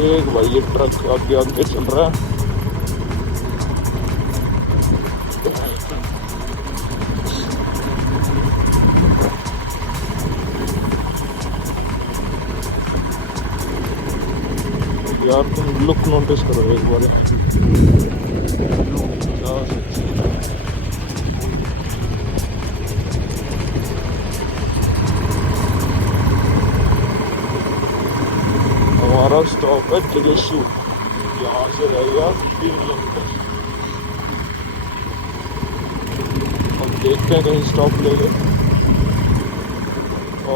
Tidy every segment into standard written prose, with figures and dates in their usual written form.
एक भाई ये ट्रक आगे आगे चल रहा है। यार तुम लुक नोटिस करो एक बार, हमारा स्टॉप है जागेशु। यहाँ से रहेगा 3 किलोमीटर। हम देखते हैं कहीं स्टॉप ले ले,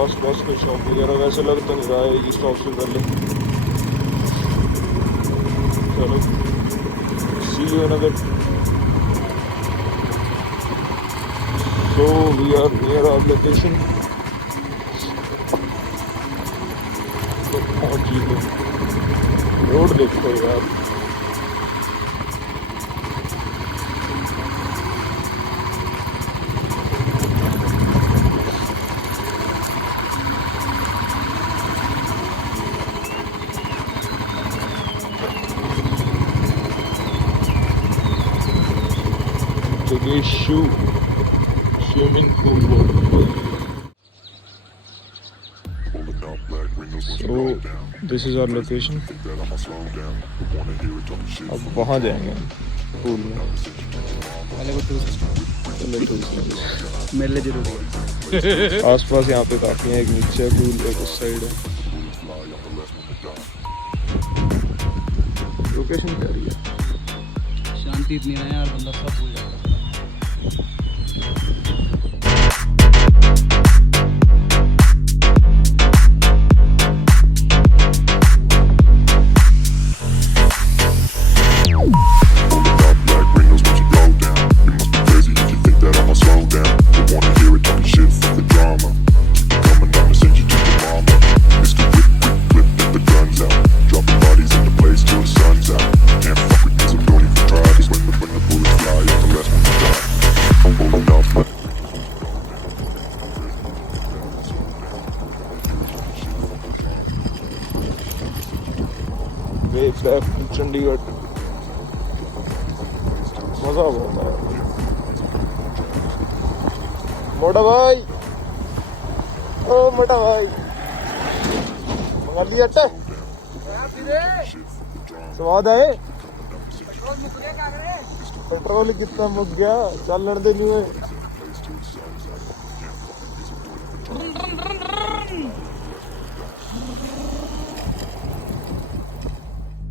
आस पास कोई शॉप वगैरह वैसे लग तो नहीं रहा है ये स्टॉप से पहले। चलो see you in a bit. So we are near our location. तो पहुंच ही गए। रोड देखो यार, jageshu swimming pool. So this is our location. अब वहाँ जाएंगे पूल में। मेले जरूर आस पास यहाँ पे काफी है, एक नीचे पूल एक उस साइड है। लोकेशन क्या रही है? शांति इतनी है यार, बंदा सब भूल जाता है। चंडीगढ़ मजा बहुत है। मोटा भाई, ओ मोटा भाई, मंगा लिया अट्टा स्वाद है। पेट्रोल कितना मुक गया, चल लड़ते नहीं हुए।